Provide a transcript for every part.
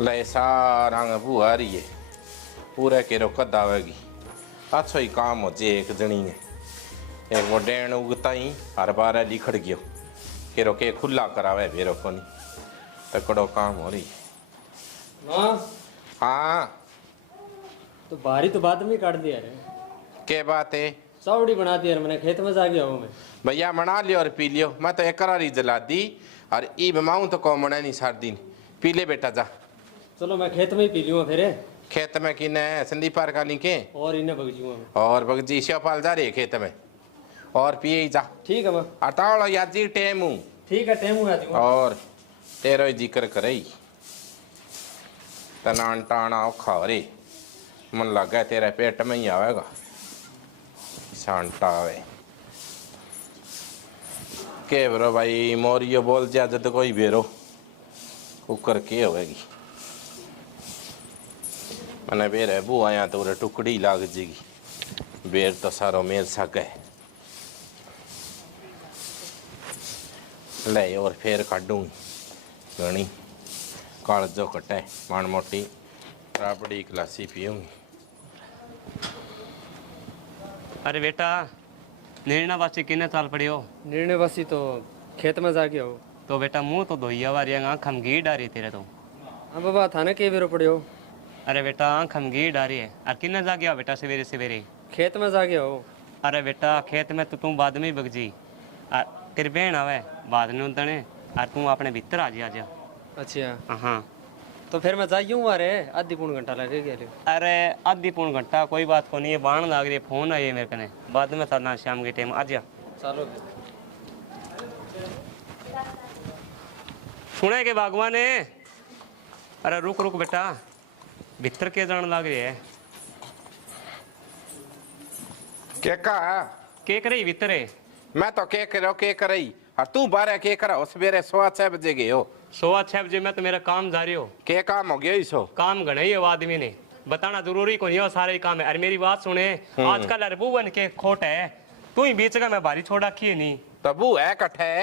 ले सारा बुआ रही है पूरा केरो कद आवेगी अच्छो ही काम हो जे एक जनी ने एक वो डेण उगता ही हर बार लिखड़ गयो केरो के खुला करावे बेरो कोनी तकड़ो काम हो रही मां हाँ तो बारी तो बाद में काट दिया रे के बात है चावड़ी बना दी यार मैंने खेत में जा गया हूँ मैं भैया मना लियो और पी लियो मैं तो एक करारी जला दी और ई बमाऊं तो को मना नहीं सार दिन पी ले बेटा जा चलो मैं खेत में ही पी लूँगा फिर खेत में किने संदीप पार का नहीं के और इन्हें भग जूँगा मैं और बगजी शिवपाल जा रही है खेत में और पिए ही जा ठीक है मां अतावलो याद जी टेम हूँ ठीक है टेमू आ जाऊँगा और तेरो ही जिक्र करे तनान टाना औखा हो रे मन लगा तेरे पेट में ही आवेगा शांता आवे के बरो भाई मोरियो बोल जा जद कोई बेरो कुकर के होगी मैंने बेर बू आया तो उरे टुकड़ी लाग जेगी बेर तो सारो मेल सके ले और फेर काटूंगी घनी कालजो कटे माण मोटी राबड़ी क्लासी पीऊंगी अरे बेटा निर्णय वासी किने चाल पड़ियो निर्णय बसी तो खेत में जा गया हो तो बेटा मुंह तो धोइया वारी आंख हम घी डारी तेरे तो हाँ बाबा थाने के बेरो पड़े हो अरे बेटा आंख हम घी डारी है और किन्ने जा गया बेटा सवेरे सवेरे खेत में जा गया हो अरे बेटा खेत में तो तू बाद में ही बगजी और तेरी बहन आवे बाद में उतने और तू अपने भीतर आ जा अच्छा हाँ तो फिर मैं जाइए हूँ अरे आधी पौन घंटा लगे गया अरे आधी पौन घंटा कोई बात को नहीं है बाण लाग रही है फोन आई है मेरे कने बाद में साला शाम के टाइम आ जा चलो सुने के बागवान है अरे रुक रुक बेटा भीतर के जान लाग रही है के का के करे भीतर है मैं तो के करो के करई और तू बारह के करा उस बेरे 6:15 बजे गए हो 6:15 बजे में तो मेरा काम जारी हो के काम हो गया इसो काम घना ही है वो आदमी ने बताना जरूरी को नहीं हो सारे ही काम है अरे मेरी बात सुने आजकल अरे बुवन के खोट है तू ही बीच का मैं भारी छोड़ रखी है नहीं तबू है कट्ठे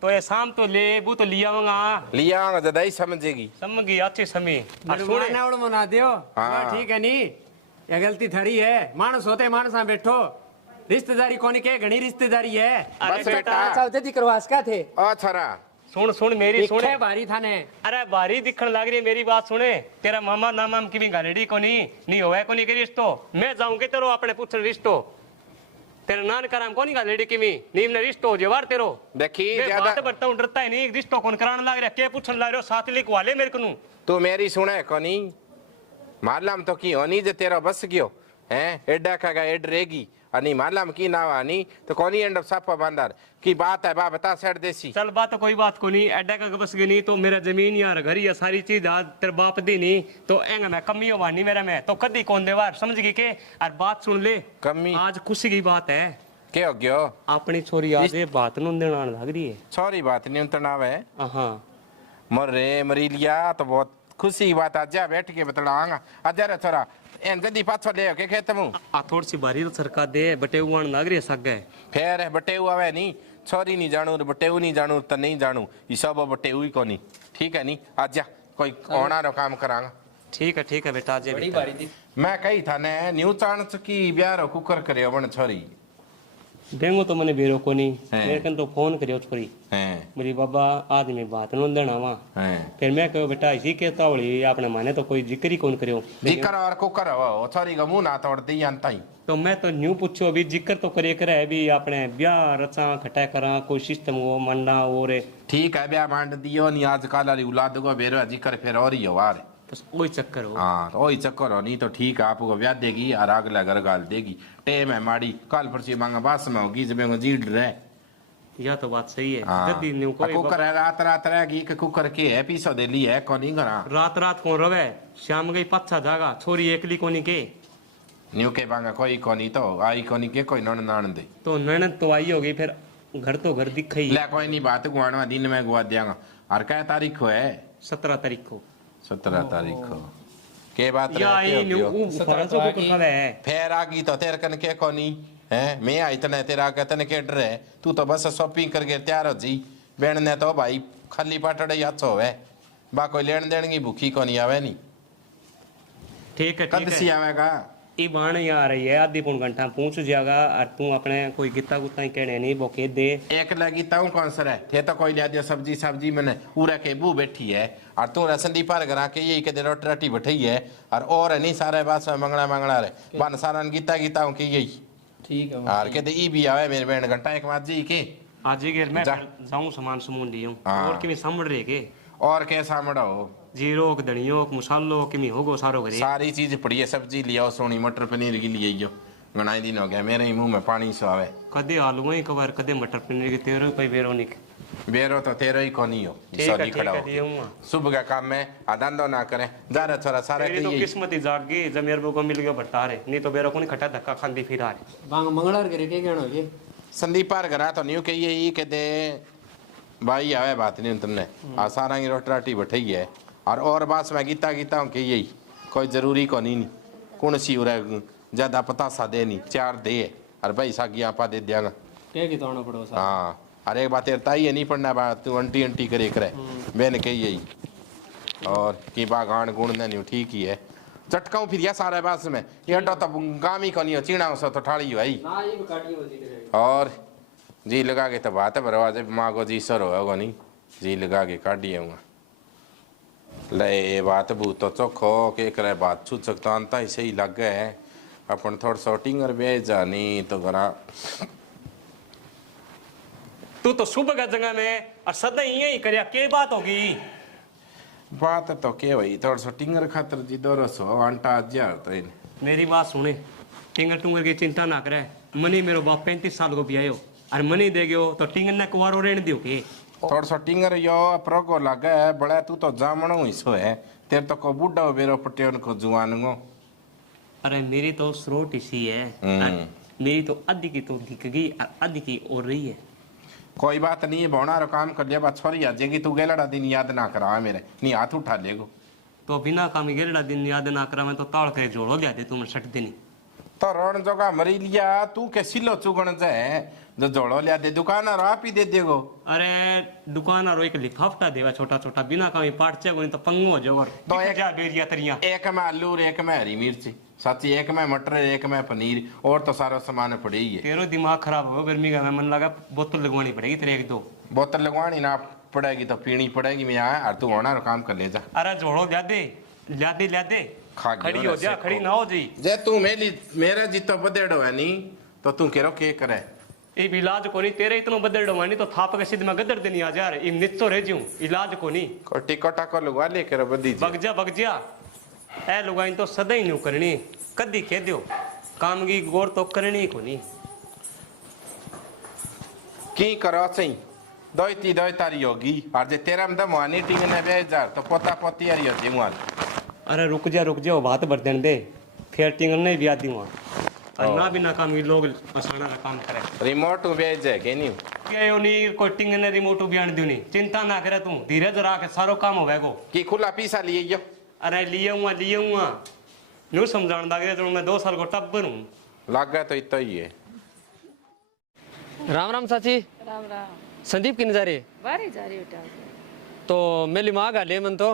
तो ये शाम तो ले बू तो लिया लिया जदाई समझेगी समझ गई अच्छी समय सुने मना दियो हाँ। ठीक है नी ये गलती थड़ी है मानस होते मानस बैठो रिश्तेदारी कोनी के घनी रिश्तेदारी है बस बेटा सावधानी करवास का थे ओ छरा सुन सुन मेरी सुने भारी थाने अरे बारी दिखन लग रही है मेरी बात सुने तेरा मामा नामा की भी गालेडी को नहीं होवे को नहीं रिश्तो मैं जाऊंगे तेरो अपने पुत्र रिश्तो तेरे नान कराम को नहीं गालेडी की नीम ने रिश्तो हो जेवार तेरो देखी मैं ज्यादा बात बरता हूं डरता है नहीं रिश्तो कौन कराने लग रहा के पूछन लग रहे हो साथ लिखवा ले मेरे को तू मेरी सुने कोनी मारलाम तो की होनी जे तेरा बस गयो हैं एडा का एड रेगी अनि मारलाम की ना आनी तो कोनी एंड सापा बांदार की बात है बा बता सेट देसी चल बात तो कोई बात को नहीं एडा का बस गई नहीं तो मेरा जमीन यार घर या सारी चीज आज तेरे बाप दी नहीं तो एंग मैं कमी हो वानी मेरा मैं तो कदी कौन देवार समझ गई के और बात सुन ले कमी आज खुशी की बात है के हो गयो अपनी छोरी आज ये बात नु देना लग रही है सॉरी बात नहीं तनावे हाँ मर रे मरी लिया तो बहुत खुशी की बात आज बैठ के बतलाऊंगा अजर छोरा एन गद्दी पाछो ले के खेत में आ थोड़ी सी बारी सरका दे बटे उन लग रही है सग है फेर बटे हुआ है नहीं छोरी नहीं जानू बटे नहीं जानू तो नहीं जानू ये सब बटे हुई को नहीं ठीक है नहीं आजा कोई होना रो काम करांगा ठीक है बेटा आज बड़ी बारी थी मैं कही था ने न्यू चांस की ब्याह कुकर करे बन छोरी देंगो तो मैंने बेरो को नहीं हैं। मेरे कन तो फोन करियो छोरी हैं मेरी बाबा आदमी बात नु देना वा हैं फिर मैं कहो बेटा इसी के तावड़ी आपने माने तो कोई जिक्र ही कौन करियो जिक्र और कुकर हो छोरी का मुंह ना तोड़ दी जानता ही तो मैं तो न्यू पूछो अभी जिक्र तो करे करे अभी आपने ब्याह रचा खटा करा कोई सिस्टम हो मंडा और ठीक है ब्याह मांड दियो नहीं आज काल वाली औलाद को बेरो जिक्र फिर और ही हो वार बस वही चक्कर हो हाँ तो वही चक्कर हो नहीं तो ठीक है आपको ब्याह देगी और अगला घर गाल देगी टेम है माड़ी कल परसी मांगा बास में होगी जब मैं जीड रहे यह तो बात सही है हाँ जल्दी न्यू कोई कुकर है रात रात रहेगी कि कुकर के है पीसो दे ली है कौन नहीं करा रात रात कौन रवे शाम गई पच्छा जागा छोरी एकली कोनी के न्यू के बांगा कोई कोनी तो आई कोनी के कोई नन नान दे तो ननद तो आई होगी फिर घर तो घर दिख ही ले कोई नहीं बात गुआना दिन में गुआ देंगा और क्या तारीख को है 17 तारीख को 17 तारीख को के बात या रहे ये न्यू फ्रांसो को कर है फिर आगी तो तेरे कन के कोनी है मैं आई तने तेरा के तने के डर है तू तो बस शॉपिंग करके तैयार हो जी बहन ने तो भाई खाली पाटड़े याद होवे बा कोई लेन देन की भूखी को नहीं आवे नहीं ठीक है कद ठीक सी है आवेगा ई बाण ही आ रही है आधी पौन घंटा पहुंच जाएगा और तू अपने कोई गित्ता गुत्ता ही कहने नहीं वो कह दे एक लगी ताऊ कौन सर है थे तो कोई लिया दियो सब्जी सब्जी मैंने पूरा के बू बैठी है और तू रसंदी पर करा के यही के दे रोटी रोटी बैठी है और नहीं सारे बास में मंगला मंगला रे बन सारा गीता गीता की यही ठीक है और के दे ई भी आवे मेरे बहन घंटा एक बात जी के आज ही मैं जा। जाऊं सामान समून लियो हाँ। और किमी समझ रहे के और कैसा मड़ो जीरो धनियो मसालो किमी होगो सारो करे सारी चीज पड़ी है सब्जी लिया सोनी मटर पनीर की लिए जो घना दिन हो गया मेरे ही मुंह में पानी सो आवे कदे आलू ही कवर कदे मटर पनीर की 13 रुपए वेरोनिक बेरो तो तेरो ही कोनी हो ठीक है ठीक है दियो हुआ सुबह का काम में धंधो ना करे जा रहा छोरा सारे तेरी तो के किस्मत ही जाग गई जब मेरे को मिल गया भट्टा रे नहीं तो बेरो को नहीं खटा धक्का खांदी फिर आ रे बांग मंगलार करे के गणो ये संदीप पार करा तो नहीं कही यही के दे भाई आवे बात नहीं तुमने आ सारा की रोटी राटी बैठी है और बात में गीता गीता हूँ कि यही कोई जरूरी को नहीं कौन सी उरे ज्यादा पता सा दे नहीं चार दे और भाई सागी आपा दे दियागा के की तोड़ना पड़ो सा हाँ अरे एक बात ताई है नहीं पढ़ना बात तू अंटी अंटी करे करे मैंने कही यही और कि बागान गुण नहीं ठीक ही है चटकाऊ फिर सारे बास में ये अड्डा तो गाम ही को नहीं हो चीणा हो तो ठाड़ी हो आई ना ये काटी होती करे और जी लगा के तो बात है बरवाजे माँ को जी सर होगा नहीं जी लगा के काटी आऊँगा ले बात भूत तो चोखो के करे बात छू सकता अंता ही सही लग गए अपन थोड़ा शॉटिंग और बेच जानी तो घरा तू तो सुबह का जगह में और सदा यही करया के बात होगी बात तो के भाई थोड़ा शॉटिंग खातर जी दो सो अंटा हजार तो इन मेरी बात सुने टिंगर टुंगर की चिंता ना करे मनी मेरो बाप 35 साल को भी आयो और मनी दे गयो तो टिंगर ने कुवारो रहने दियो के थोड़ा शॉटिंग यो प्रोगो लगा है बड़ा तू तो जामणो हिस्सो है तेरे तो को बुढ़ा बेरो पटेन को जुआन गो अरे मेरी तो स्रोत इसी है और मेरी तो आधी की तो दिख गई और आधी की और रही है कोई बात नहीं है बोना रो काम कर लिया बात छोरी आ जाएगी तू गेलड़ा दिन याद ना करा मेरे नहीं हाथ उठा लेगो तो बिना काम गेरड़ा दिन याद ना करा मैं तो ताड़ के जोड़ो लिया दे तुमने सट देनी तो रण जोगा मरी लिया तू के सिलो चुगण जाए जो जोड़ो लिया दे दुकान आप ही दे देगो अरे दुकान और एक लिफाफटा देवा छोटा छोटा बिना काम पाट चे तो पंगो हो जाओ तो एक- जा बेरिया तरिया एक में आलू और एक में हरी मिर्च साथी एक में मटर एक में पनीर और तो सारा सामान पड़े ही है तेरो दिमाग खराब हो गर्मी का मन लगा बोतल लगवानी पड़ेगी तेरे एक दो बोतल लगवानी ना पड़ेगी तो पीनी पड़ेगी मैं आया और तू होना रो काम कर ले जा अरे जोड़ो ल्या दे खा गयो खड़ी ना हो जा सेको। खड़ी ना हो जी जे तू मेरे जितो बदेड़ो है नी तो तू केरो के करे ये इलाज को नहीं तेरे इतना बदल डवानी तो थाप के सिद्ध में गदर देनी आ जा रहे नित्तो रह जूं इलाज को नहीं को टिको टाको लगवा ले केरो बदी जी बग जा ए लुगाई तो सदा ही न्यू करनी कदी कह दियो काम की गौर तो करनी को नहीं की करो सही दो तारी होगी और जे तेरा में दमवानी टिंग ने बेच जा तो पोता पोती हरी हो जीवान अरे रुक जा वो बात भर देने दे फिर टिंगल नहीं ब्याह दी वहाँ और ना बिना काम की लोग पसाना का काम करे रिमोट बेच जाए के नहीं के यो नहीं कोई टिंग ने रिमोट बयान दियो नहीं चिंता ना करे तू धीरज रहा के सारो काम होवे को की खुला पीसा लिए यो अरे लिए हुआ न्यू समझाने लगे तो मैं 2 साल को टब्बर हूँ लग गया तो इतना ही है राम राम चाची राम राम संदीप किन जा रहे बारी जा रही बेटा तो मेली माँ का ले मन तो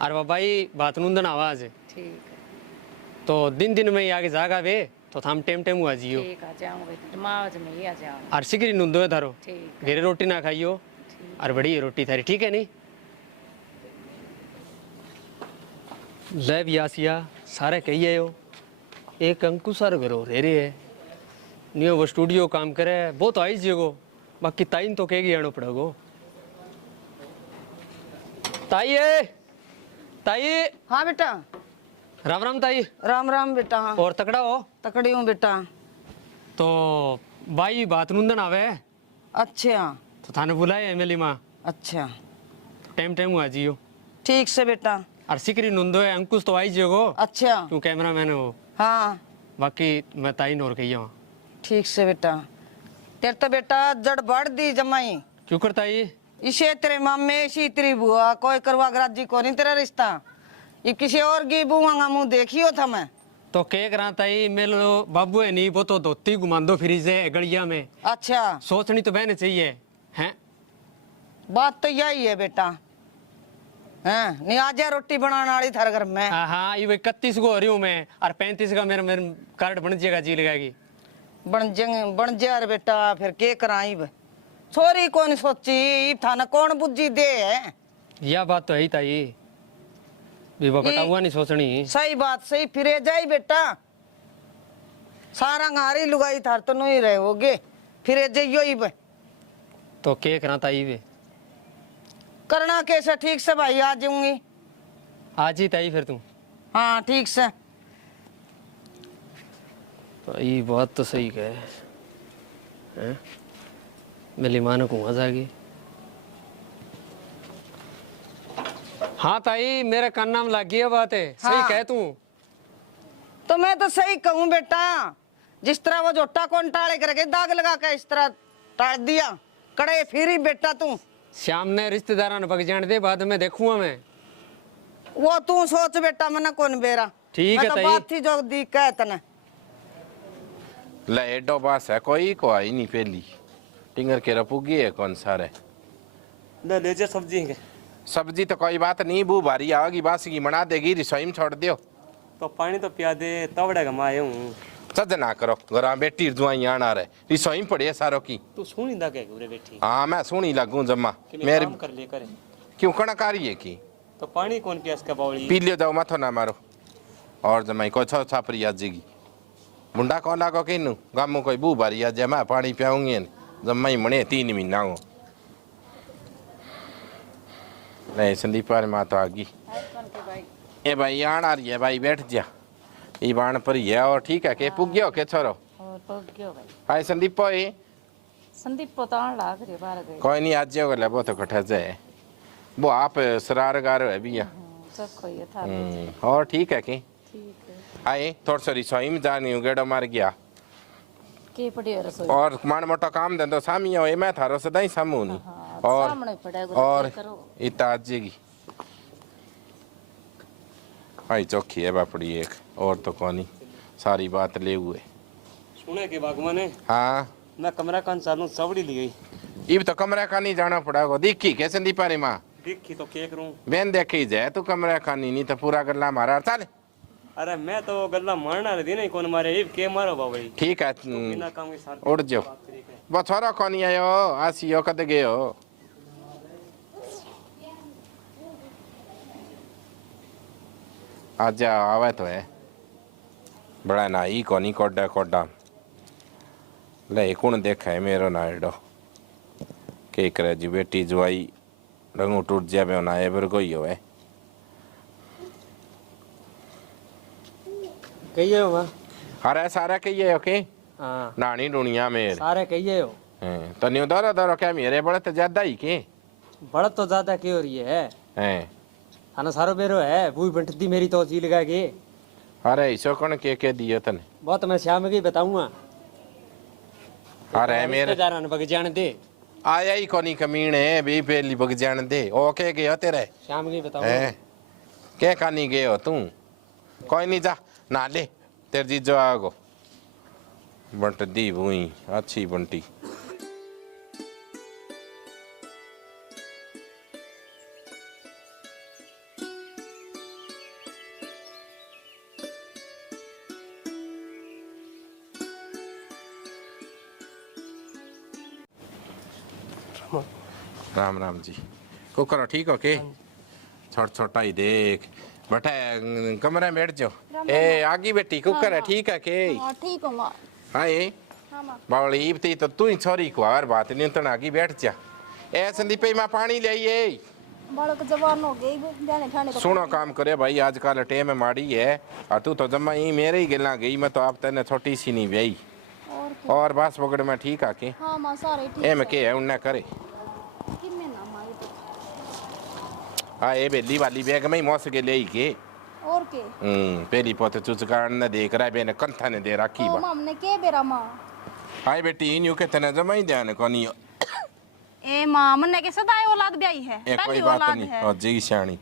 अरे बाबाई बात नूंदन आवाज ठीक है तो दिन दिन में ही आगे जागा वे तो थाम टेम टेम हुआ जियो ठीक आ जाऊंगा दिमाग में ही आ जाऊंगा और सिकरी नूंदो है थारो ठीक घेरे रोटी ना खाइयो और बड़ी है रोटी थारी ठीक है नहीं ले बियासिया सारे कही हो एक अंकुशर घरो रे रे है नियो वो स्टूडियो काम करे वो तो आई जियो बाकी ताइन तो कहेगी आनो पड़ेगो ताई है ताई हाँ बेटा राम राम ताई राम राम बेटा हाँ और तकड़ा हो तकड़ी हूँ बेटा तो भाई बात नूंदन आवे अच्छा तो थाने बुलाए एमएलए माँ अच्छा टाइम टाइम हुआ जियो ठीक से बेटा और सिकरी नूंदो है अंकुश तो आई जियो अच्छा तू कैमरा मैन हो हाँ बाकी मैं ताइन और कही हूँ ठीक से बेटा तेरे तो बेटा जड़ बढ़ दी जमाई क्यों करता ये इसे तेरे मामे इसी तेरी बुआ कोई करवा गराजी को नहीं तेरा रिश्ता ये किसी और की बुआ मुँह देखियो था मैं तो के करा ताई मेलो बाबू है नहीं वो तो धोती घुमांदो फिरी से गलिया में अच्छा सोचनी तो बहने चाहिए हैं बात तो यही है बेटा हाँ नहीं आ जा रोटी बनाने वाली थारे घर में। हाँ ये 31 को हो रही हूँ मैं, और 35 का मेरा मेरा कार्ड बन जाएगा, जी लगाएगी। बन जा रे बेटा, फिर के कराई बे। छोरी कौन सोची थाना कौन बुद्धि दे है। यह बात तो है ही ताई, बीबा बेटा हुआ नहीं सोचनी। सही बात सही, फिरे जाई बेटा। सारा गारी लुगाई थार तो नहीं रहे होगे, फिरे जाइयो ही बे। तो के करा ताई वे? करना कैसे ठीक से भाई, आ जाऊंगी आज ही ताई फिर तू। हाँ ठीक से। तो ये बात तो सही कहे हैं, मेरी माँ को वहां जाएगी। हाँ ताई मेरे कान नाम लग गई है बात है, सही हाँ। कह तू। तो मैं तो सही कहूँ बेटा, जिस तरह वो जोटा कौन टाले करके दाग लगा के इस तरह टाल दिया, कड़े फिर ही बेटा तू। श्याम ने रिश्तेदारा ने बग जाने दे, बाद में देखूंगा मैं। वो तू सोच बेटा, मना कौन बेरा। ठीक है मैं तो ताई। बात थी जो दी कह तने। ले एडो बास है कोई को आई नहीं पहली टिंगर के रपूगी है कौन सारे। ले जा सब्जी है। सब्जी तो कोई बात नहीं, बू भारी आवेगी बासी की बना देगी, रसोई में छोड़ दियो। तो पानी तो पिया दे, तवड़े गमाए हूँ। सज ना करो, घर बेटी दुआई आना रहे, रसोई में पड़े सारो की। तू सुनी दा के घूरे बैठी हाँ मैं सुनी लगूं जम्मा कि मेरे काम कर ले करे। क्यों कणकारी है की तो पानी कौन पिया इसका बावली। पी लियो जाओ, माथो ना मारो। और जमाई कोई छो छापरी आ जाएगी, मुंडा कौन लागो किन्नू गामू कोई बू भारी आ जाए, मैं पानी पियाऊंगी जम्मा ही मणे 3 महीना हो। नहीं संदीप माँ तो आ गई। ए भाई आन आ रही है भाई, बैठ जा। ये बाण पर ही है और ठीक है के पुग गयो के छोरो। और पग गयो भाई। हाय संदीप भाई। संदीप पोतान लाग रे बार गए। कोई नहीं आज जाओ ले, वो तो कठा जाए वो आप सरारगार है भी है। सब कोई था। और ठीक है के ठीक है। आए थोड़ा सा रसोई में जानी हूँ, गेड़ो मार गया के पड़ी रसोई। और मान मोटा काम धंधो सामी हो, मैं थारो सदा ही सामू नहीं। और सामने पड़ेगा और करो। इतना आज जेगी आई चौखी है बापड़ी एक, और तो कौन सारी बात ले हुए। सुने के बागवान है। हाँ मैं कमरा कान चालू सवड़ी ली गई। इब तो कमरा का नहीं जाना पड़ेगा, दिखी कैसे दी पारी माँ देखी तो क्या करूं। बेन देखी जाए तू कमरा खानी नहीं तो पूरा गल्ला मारा चल। अरे मैं तो गल्ला मारना रही नहीं कौन मारे इब के मारो बाबा। ठीक है बिना काम के साथ उड़ जाओ। वो छोरा कौन आयो आसियो कद गयो। आज आवे तो है बड़ा ना ई कोनी कोडा कोडा ले कौन देखा है मेरो ना एडो के करे जी बेटी जुआई रंगू टूट जावे ना एबर कोई होवे। कहिए हो माँ। अरे सारा कहिए ओके हाँ नानी दुनिया में सारे कहिए हो। तो न्यू दौरा दौरा क्या मेरे बड़े तो ज्यादा ही के बढ़त तो ज्यादा की हो रही है, हैं। थाना सारो बेरो है, वो बंट दी मेरी तो जी लगा के। अरे इसो कौन के दियो तने। बहुत मैं श्याम की बताऊंगा। अरे मेरे रिश्तेदारा ने बग जाने दे। आया ही कोनी कमीने भी पहली बग जान दे ओके गयो तेरे श्याम की बताऊंगा। हैं के कानी गयो तू कोई नहीं जा ना ले तेरे जी जो आगो बंट दी हुई अच्छी बंटी। राम राम जी को करो ठीक हो के छोट छोटा ही देख बैठा कमरे में बैठ जाओ। ए आगी बेटी कुकर है ठीक है के। हां ठीक हो मां। हां ए हां मां। बावली इबती तो तू ही छोरी को और बात नहीं तो आगी बैठ जा। ए संदीप मां पानी ले आइए। बालक जवान हो गई जाने खाने को। सुनो काम करे भाई आजकल टेम माड़ी है और तू तो जमा ही मेरे ही गिला गई, मैं तो आप तेने छोटी सी नहीं ब्याई और बस पकड़ में ठीक आके। हां मां सारे ठीक ए मैं के है उन्ने करे कि मैं ना माई तो। आ ए बेली वाली बैग में ही मौस के ले ही के और के पहली पोते चुचकार ने देख रहा है बेने कंथा ने दे रखी ओ बा। मां ने के बेरा मां। हाय बेटी इन यू के तने जमा ही ध्यान कोनी ए मां मन्ने के सदा औलाद ब्याई है, ए कोई पहली बात औलाद नहीं है। और जी शानी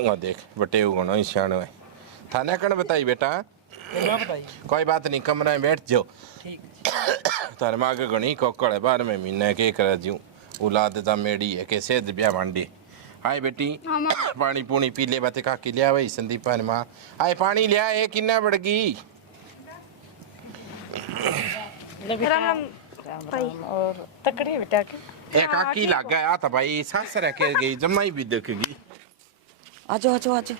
ओ देख बटे उगनो ही शान है थाने कण बताई बेटा ना बताइए। कोई बात नहीं कमरे में बैठ जाओ। ठीक तार माग घणी कोकड़ है बार में महीने के कर जूं औलाद जा मेड़ी है के सेद ब्या भांडी आए बेटी हाँ माँ पानी पूनी पी ले बातें काकी लिया भाई संदीपा ने माँ आए पानी लिया है किन्ना बढ़ गई और तकड़ी बेटा के ए काकी लग गया था भाई सास रह के गई जमाई भी देखेगी आजो आजो आजो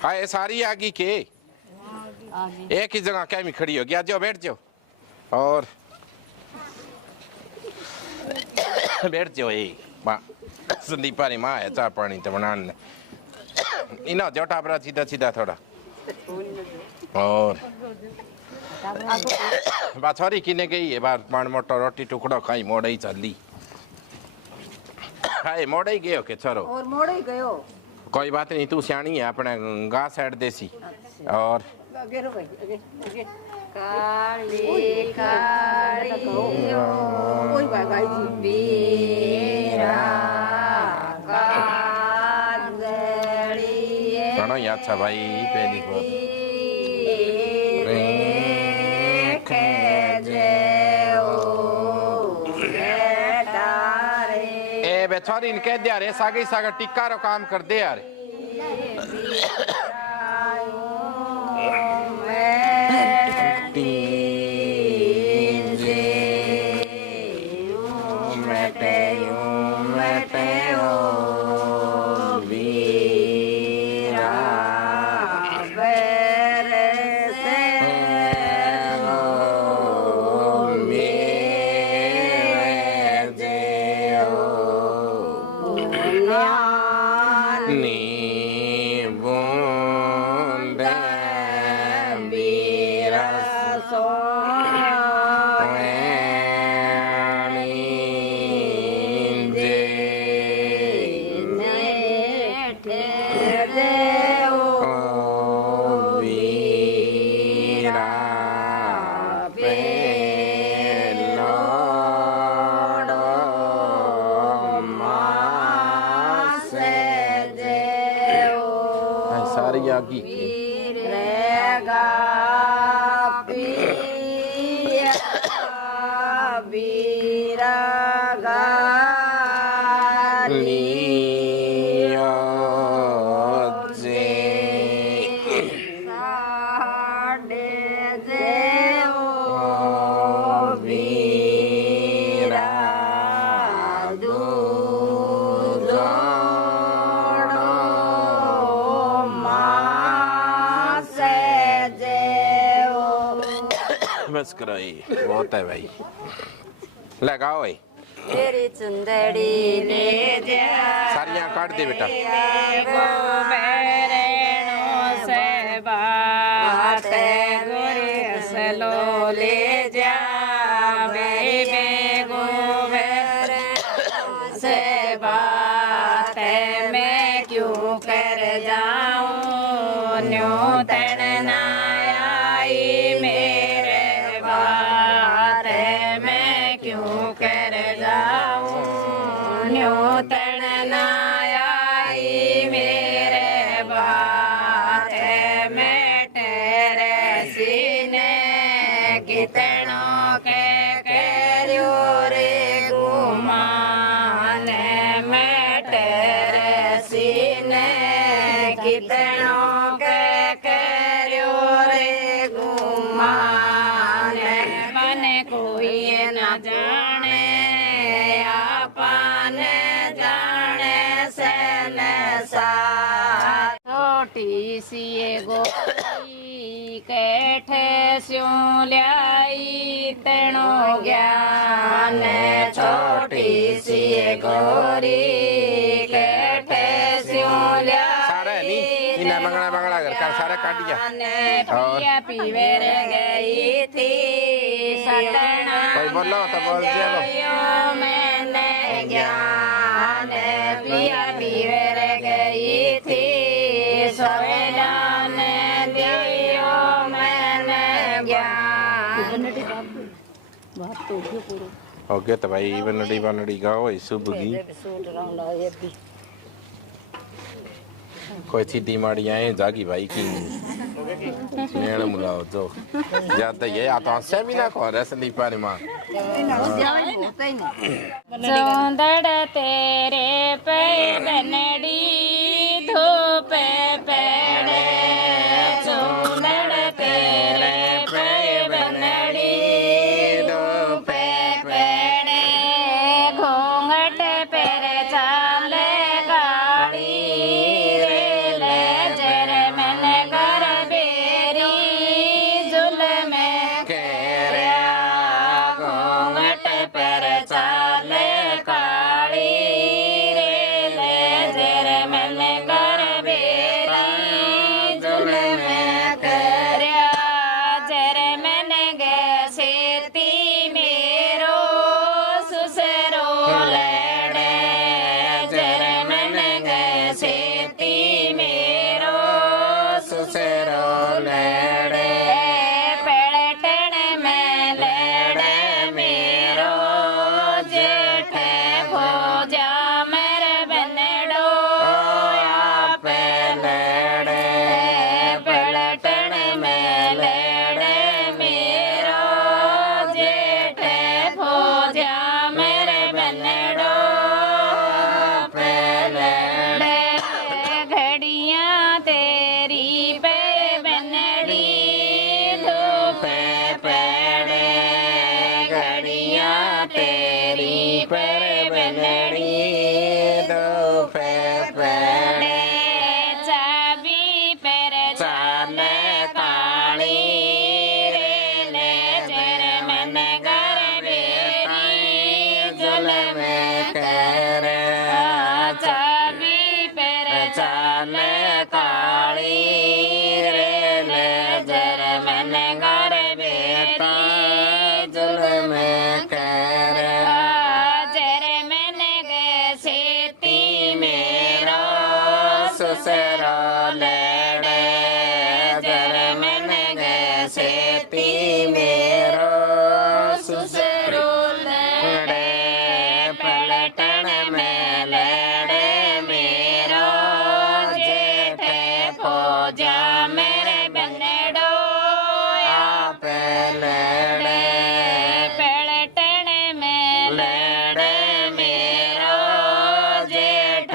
आए सारी आगी के एक ही जगह क्या में खड़ी होगी आ जाओ बैठ जाओ और बैठ जाओ ये माँ संदीपा ने माँ है चाय पानी तो बनाने इना जो टाबरा सीधा सीधा थोड़ा और बाछौरी किने गई है बार माड़ मोटा रोटी टुकड़ा खाई मोड़ा ही चली हाय मोड़ा ही गयो के छोरो और मोड़ ही गयो कोई बात नहीं तू सियाणी है अपने गा साइड देसी और काली काली ओए भाई भाई जी बेरा कांदड़ी घणो ही अच्छा भाई पहली बात ए बेचारी ने कह दिया रे सागे सागा टिक्का रो काम कर दे यार सारी आगी बस कराई बहुत है भाई लगाओ भाई तेरी चुंदड़ी ले जा सारियां काट दे बेटा वो बैरणों से बात गोरे सलो ले जा बेबे गो बैरणों से बात मैं क्यों कर जाऊं न्यू तड़ना आई मेरे बात मैं क्यों कर जाऊं न्यू तड़ना आई मेरे बात मैं तेरे सीने कितनों के करियो रे गुमान मैं तेरे सीने कितनों के करियो रे गुमान मन कोई न जाने आपन जाने से न सा छोटी सी गोरी कैठे स्यों ल्याई तणो ज्ञान छोटी सी गोरी कैठे स्यों सारे नहीं इन्हें मंगला मंगला कर सारे काट दिया पिया पीवेर गई थी सटना कोई बोलो तो बोल चलो मैंने ज्ञान पिया पीवेर गई थी सवेला ओके तो भाई बनड़ी बनड़ी गाओ सुबह की कोई थी माड़ी आए जागी भाई की नेण मुलाओ जो ज्यादा ये आ तो सेमिनार को रस नहीं पारे मां चौंदड़ तेरे पे बनड़ी धूप पेड़े चौंदड़ तेरे पे बनड़ी धूप पेड़े घूंघट पर चाले गाड़ी रे ले जर मन कर बेरी जुल्म केरिया घूंघट पर चाले काली रे ले जर मन कर बेरी जुल्म केरिया जर मन गे सेती मेरो सुसरो लेड़े जर मन गे सेती मेरो सुसरो लेड़े पलटन में लेड़े मेरो जेठ भोजा मर बनड़ो आप लेड़े पलटन में लेड़े मेरो जेठ भोजा मर बनड़ो आप लेड़े घड़ियां तेरी पे बनड़ी धूप पेड़े घड़ियां तेरी पर बनड़ी धूप पेड़े चाबी पर चाले काली रे ले जर मन घर बेरी जल में करे चाबी पर चाले काली रे ले जर मन घर बेरी जल में करे जर मन गे सेती मेरो सुसरो लेड़े जर मन गे सेती मेरो सुसरो लेड़े पलटन में लेड़े मेरो जेठ भोजा मेरे बनड़ो आप लेड़े पलटन में लेड़े मेरो जेठ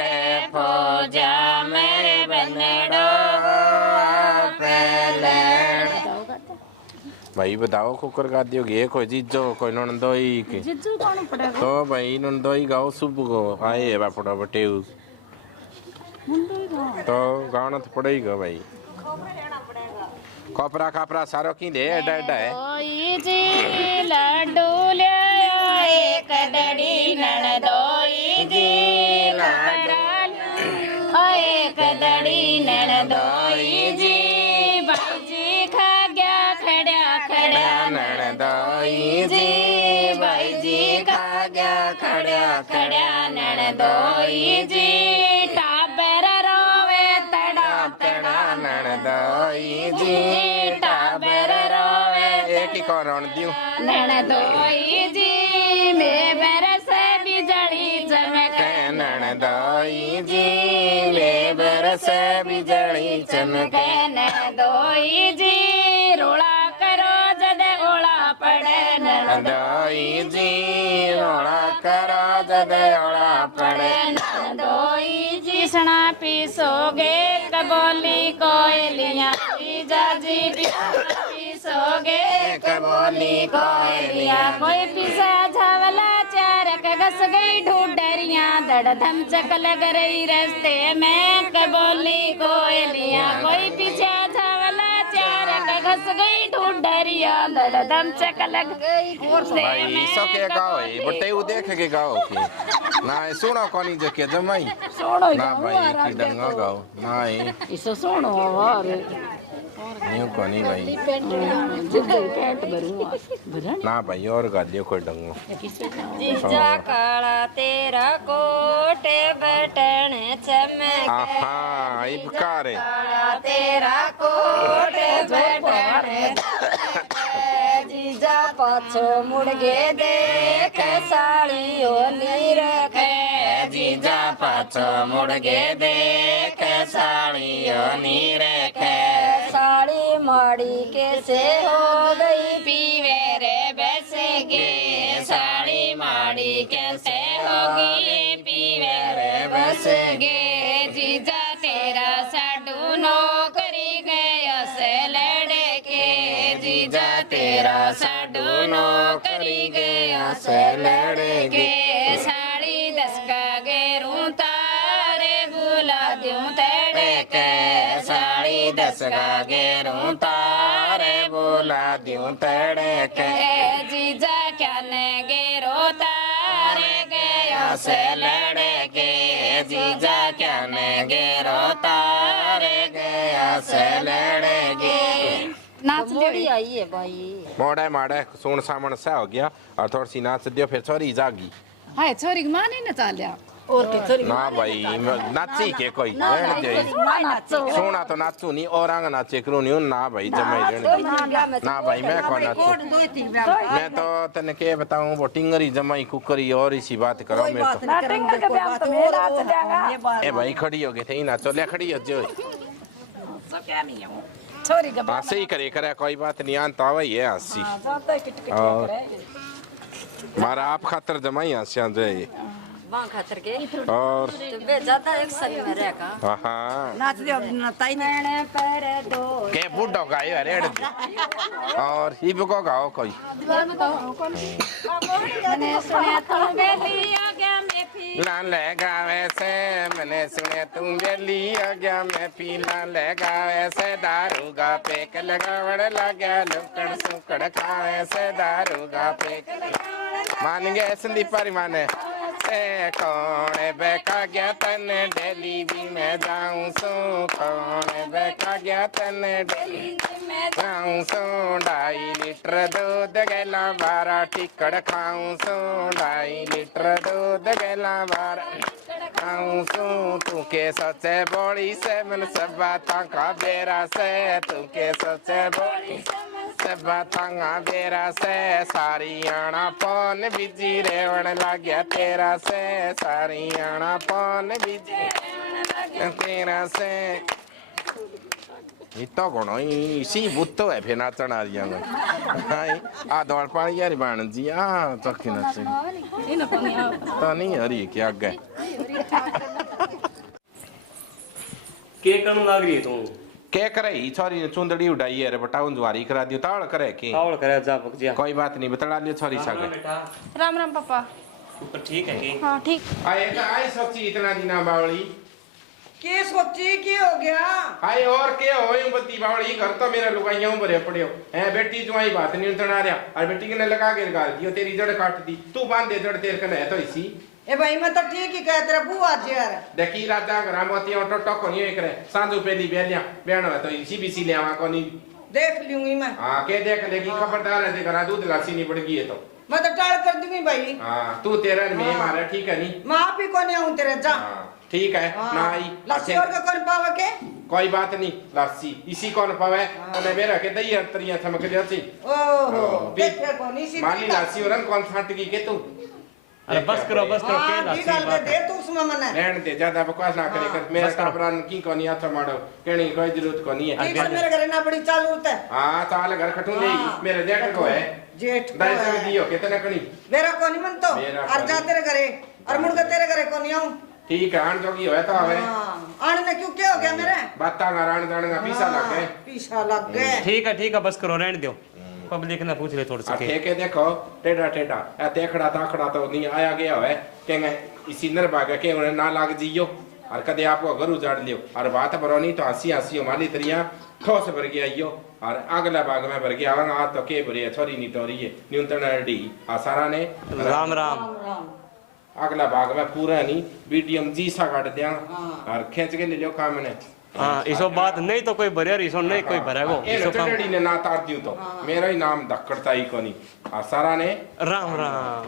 भोजा मेरे बनड़ो आप लेड़े भाई बताओ कुकर गा दियोगे कोई जीजो कोई नंदोई के जिज्जू कौन पड़ेगा तो भाई नंदोई गाओ सुबह को आए बापड़ा बटेऊ तो गाना तो पड़ेगा भाई कपड़ा कपड़ा सारो की दे एडा एडा है दोई जी लड्डू ले एक डड़ी ननदोई जी लड्डू एक डड़ी ननदोई जी भाई जी खा गया खड़ा खड़ा ननदोई जी भाई जी खा गया खड़ा खड़ा ननदोई जी टाबर रोवे तड़ा तड़ा ननदोई जी टाबर रोवे एक ही कौन दियो ननदोई जी मैं बरस बिजली चमके ननदोई जी ले बरस बिजली चमके ननदोई जी रोला करो जद ओला पड़े ननदोई जी रोला करो जद ओला पड़े ननदोई जी सना पीसोगे कबोली कोयलियां जाजी पीसोगे कबोली कोयलियां कोई पिसा झावला चारक घस गई ढूंढरियां धड़ धम चक लग रही रस्ते में कबोली कोयलियां कोई पीछा झावला चारक घस गई ढूंढरियां धड़ धम चक लग गई भाई सके गाओ है बटे उ देख के गाओ के ना सुनो कोनी जे के जमाई ना भाई की डंगा गाओ ना है इसो सोनो और न्यू कोनी भाई पेंट भरूंगा ना भाई और गा दियो कोई डंगो जीजा काला तेरा कोट बटन चमके आहा इबकारे काला तेरा कोट बटन चमके जीजा पत पाछो मुड़ गे देख साड़ी ओली रखे जीजा पाछो मुड़ गे देख साड़ी ओनी रखे साड़ी माड़ी कैसे हो गई पीवे रे बैसे गे साड़ी माड़ी कैसे होगी पीवे रे बस गे जीजा तेरा साडू नौकरी गया से लड़े के जीजा तेरा साडू नौकरी गया से लड़े के साड़ी 10 का गेरू तारे बुला दूं तेरे के साड़ी 10 का गेरू तारे बुला दूं तेरे के जीजा क्या ने गेरो तारे गया से लड़े के जीजा क्या ने गेरो तारे गया से लड़े के नाच लियो आई है भाई मोड़े माड़े सुन सामन सा हो गया और थोड़ी सी नाच दियो फिर छोरी जागी हाय छोरी मां नहीं नचा लिया और की छोरी ना भाई नाची के कोई रहने दे सोना तो नाचू नहीं और आंग नाचे करू नहीं ना भाई जमाई रहने ना भाई मैं कौन नाचू मैं तो तने के बताऊं वो टिंगरी जमाई कुकरी और इसी बात करो मेरे तो टिंगर के ब्याह तो मेरा चलेगा ए भाई खड़ी हो गई थे ना चले खड़ी हो जो सो क्या नहीं हूं छोरी का हाँ सही करे कोई बात नहीं आंता वही है हंसी जाता किट करे मारा आप खातर जमाई हंसियां जो मां खातर के और बे ज्यादा एक्शन में रहेगा हाँ नाच दियो ताई नैने पर दो के बूढ़ो गायो रेड़ और ही को गाओ कोई मैंने सुना तुम बेली आ गया मैं फिर लान लगा वैसे मैंने सुने तुम बेली आ गया मैं पीला लगा वैसे दारू गा पेक लगावड़ लगा लुकड़ सुकड़ खा वैसे दारू गा पेक मान गए संदीप पारी माने से कौन बेका गया तने डेली भी मैं जाऊं सो कौन बेका गया तने डेली मैं खाऊं सो 2.5 लीटर दूध गेला 12 टिकड़ खाऊं सो 2.5 लीटर दूध गेला 12 खाऊं सो तू के सोचे बोली से मन सब बातां का बेरा से तू के सोचे बोली सब बातां बेरा से सारी आना पौन बिजी रेवण लाग्या तेरा से सारी आना पौन बिजी तेरा से इतना गुणो इसी बुत्तो है फिर नाचन आ रही है हाय आ दौड़ पानी यार बाण जी आ चौकी नाचे तो नहीं हरी क्या गए के करन लाग रही है तू के करे ही छोरी ने चुंदड़ी उड़ाई है रे बटाउन जुआरी करा दियो तावड़ करे के कावड़ करे जा भग जा कोई बात नहीं बतला लियो छोरी सागे बेटा राम राम पापा ऊपर ठीक है कि हाँ ठीक आए का आई सोची इतना दिना बावली के सोची की हो गया हाय और के होय बत्ती बावली घर तो मेरा लुगाइयां भरे पड़ियो है बेटी जुआई बात नहीं उतना रहा और बेटी ने लगा के गाल दियो तेरी जड़ काट दी तू बांध दे जड़ तेरे कने है तो इसी ए भाई मैं तो ठीक ही कह तेरा बुआ जी यार देखी राजा ग्रामवती ऑटो टको नहीं करे सांझू पेली बेलिया बेण तो इसी बीसी ले आवा कोनी देख लूंगी मैं हां के देख लेगी खबरदार है घरा दूध लासी नहीं पड़ गई है तो मैं तो टाल कर दूंगी भाई हां तू तेरा में मारा ठीक है नहीं मैं आप ही को नहीं आऊं तेरे जा हां ठीक है ना आई लस्सी और का कौन पावे के कोई बात नहीं लासी इसी कौन पावे तने मेरा के दई तरिया थमक जाती ओहो देखे कौन इसी माली लासी और कौन छाटगी के तू अरे बस करो के हाँ, लासी ठीक है, बात दे तू उसमें मने रहने दे ज्यादा बकवास ना करे कर मेरा कापरान की कोनी हाथ मारो कहने की कोई जरूरत कोनी है ठीक है मेरे घर ना बड़ी चालू होता है हां चाल घर खटू ले मेरे जेठ को है जेठ को दाई है। से दियो कितने कणी मेरा कौन मन तो मेरा और कौन। जा तेरे घरे और मुड़ के तेरे घरे कौन आऊं ठीक है आन जोगी होए तो हवे आने में क्यों क्या हो गया मेरे बाता नारायण जाने का पीसा लग गए पीछा लग गए ठीक है बस करो रहने दो पब्लिक ने पूछ ले थोड़ा आ सा ठेके देखो टेढ़ा टेढ़ा ए तेखड़ा ताखड़ा तो नहीं आया गया है केंगे इसी नर भागा के उन्हें ना लाग जियो और कदे आपको घर उजाड़ लियो और बात बरोनी तो हंसी हंसी माली तरिया ठोस भर गया यो और अगला भाग में भर गया आ तो के भरे छोरी नहीं तोरी है न्यूनतम डी आसारा ने राम राम अगला भाग में पूरा नहीं बीडीएम जी सा काट दिया और खींच के ले लियो काम ने हाँ इसो बात नहीं तो कोई भरे इसो नहीं कोई भरेगो इसो काम चटड़ी ने ना तार दियो तो मेरा ही नाम धक्कड़ता ही कोनी आसारा ने राम राम